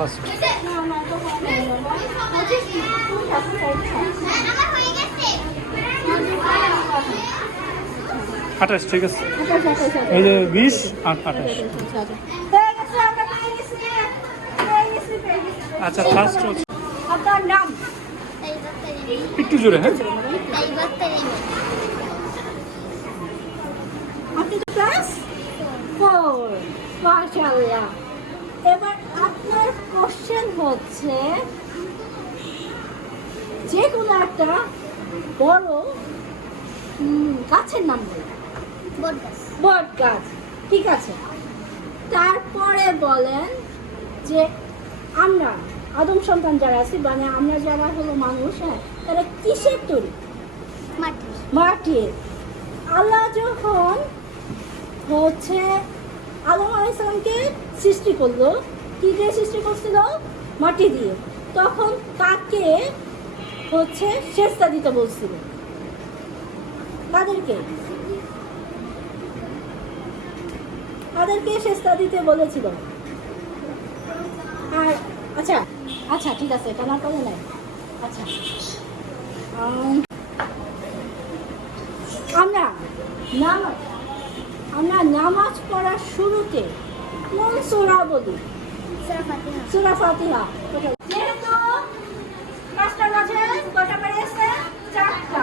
First আঠাশ, ঠিক আছে। এই যে বিশ আর আঠাশ। আচ্ছা ফার্স্ট হচ্ছে। একটু জোরে হ্যাঁ? আপনি তো ক্লাস ফোর মাশাআল্লাহ। হচ্ছে যে কোনো একটা বড় গাছের নাম বট গাছ ঠিক আছে। তারপরে বলেন যে আমরা আদম সন্তান যারা আছি মানে আমরা যারা হলো মানুষ হ্যাঁ তারা কিসের তৈরি? মাটির। আল্লাহ যখন হচ্ছে আদম আলাইসালামকে সৃষ্টি করল কি দিয়ে সৃষ্টি করছিল? মাটি দিয়ে। তখন তাকে হচ্ছে সেস্তা দিতে বলছিল? তাদেরকে তাদেরকে সেস্তা দিতে বলেছিল? আর আচ্ছা আচ্ছা ঠিক আছে কেন করে নাই। আচ্ছা। আমরা নামাজ আমরা নামাজ পড়ার শুরুতে কোন সোরা বলি সোরা ফাতিহা যেহেতু পাঁচটা মাঝে কটা পেরেছে চারটা।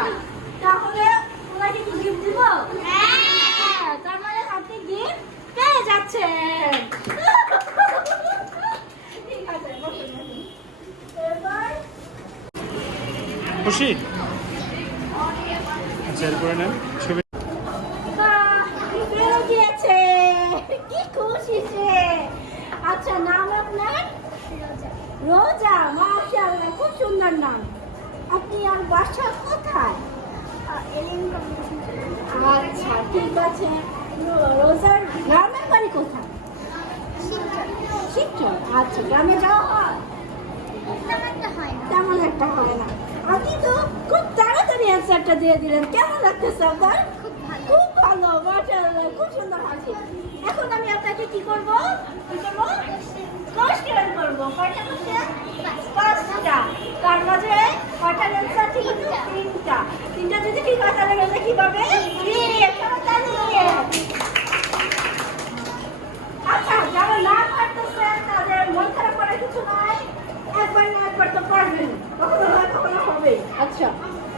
তাহলে ওনাকে কি গিফট দিব? হ্যাঁ, তার মানে আপনি গিফট পেয়ে যাচ্ছেন। খুশি? আচ্ছা এরপরে নেন। ছবি কি খুশি সে আচ্ছা নাম আপনার? রোজা। মাশাআল্লাহ খুব সুন্দর নাম। আপনি আর বাসা কোথায়? আচ্ছা ঠিক আছে। রোজার গ্রামের বাড়ি কোথায়? শিবচর আচ্ছা গ্রামে যাওয়া হয়? তেমন একটা হয় না। আপনি তো খুব তাড়াতাড়ি অ্যান্সারটা দিয়ে দিলেন। কেমন লাগতেছে আপনার খুব ভালো মাশাআল্লাহ খুব সুন্দর হাসি এখন আমি আপনাকে কি করব? কি করব? কোশ্চেন করব? কয়টা কোশ্চেন পাঁচটা। তার মাঝে কয়টা অ্যান্সার ঠিক আছে? তিনটা। তিনটা যদি ঠিক হয় তাহলে রেজা কি পাবে। আচ্ছা যারা না তাদের মন খারাপ করার কিছু নাই। একবার না একবার তো পারবেন। কখনো হয় কখনো হবে আচ্ছা।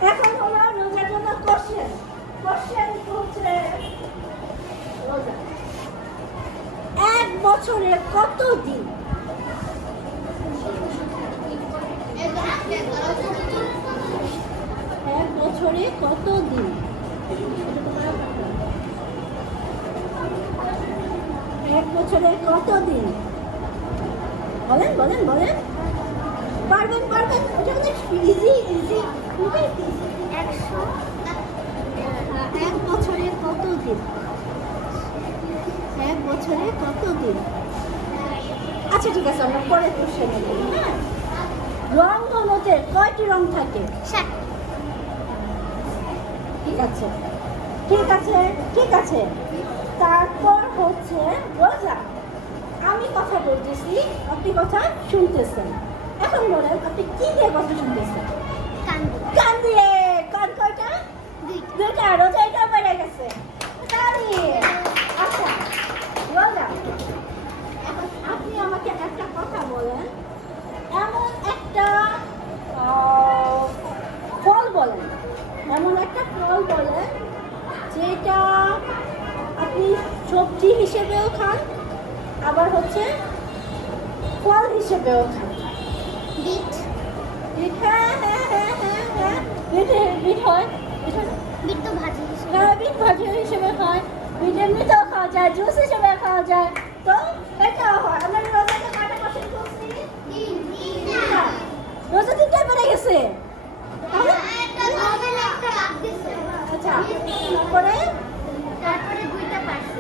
এখন হলো রোজার জন্য কোশ্চেন কোশ্চেন হচ্ছে রোজা এক বছরে কত দিন? এক বছরে কত দিন? এক বছরে কত দিন? বলেন বলেন বলেন। পারবেন পারবেন। ওটা ইজি ইজি খুবই একশো এক বছরে কত দিন? বছরে কত দিন আচ্ছা ঠিক আছে আমরা পরে কোশ্চেনে বলি হ্যাঁ। রং ধনুতে কয়টি রং থাকে? ঠিক আছে। ঠিক আছে ঠিক আছে। তারপর হচ্ছে রোজা। আমি কথা বলতেছি আপনি কথা শুনতেছেন। এখন বলেন আপনি কি দিয়ে কথা শুনতেছেন? কান দিয়ে। কান কয়টা? দুইটা। রোজা এটা বেড়ে গেছে। আচ্ছা রোজা এখন আপনি আমাকে একটা কথা বলেন এমন একটা আহ, ফল বলেন এমন একটা ফল বলেন যেটা আপনি সবজি হিসেবেও খান আবার হচ্ছে ফল হিসেবেও খান। বিট। হ্যাঁ হ্যাঁ হ্যাঁ হ্যাঁ হ্যাঁ। বিট বিট হয় বিট হয় না? হ্যাঁ বিট ভাজি হিসেবে খায়। বিট এমনিতেও খাওয়া যায় জুস হিসেবে খাওয়া যায়। তো এটাও হয় আমরা রোজাতে কয়টা কোশ্চেন করছি তিনটা। রোজা তিনটায় বেড়ে গেছে তাহলে আচ্ছা তারপরে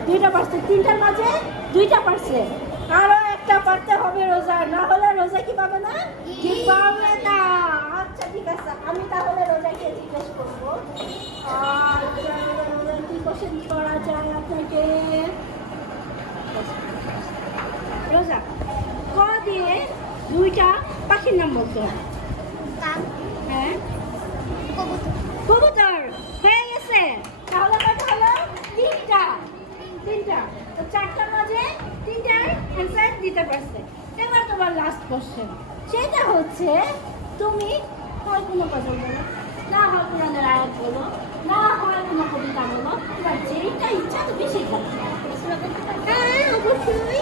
দুইটা পারছে তিনটার মাঝে দুইটা পারছে। আরও একটা পারতে হবে রোজা না হলে রোজা কি পাবে না? কি পাবে না। আচ্ছা ঠিক আছে। আমি তাহলে রোজাকে জিজ্ঞেস করব। রোজা কি কোশ্চেন করা যায় আপনাকে? রোজা। ক দিয়ে দুইটা পাখির নাম বলতে কাক। হ্যাঁ। কবুতর। হয়ে গেছে। তাহলে কত হলো তিনটা। তিনটা। তো অ্যান্সার দিতে পারছে। এবার তোমার লাস্ট কোশ্চেন সেটা হচ্ছে তুমি হয় কোনো কথা বলো না। হয় কোরআনের আয়াত বলো না হয় কোনো কবিতা বলো তোমার যেইটা ইচ্ছা তুমি সেটা হ্যাঁ অবশ্যই।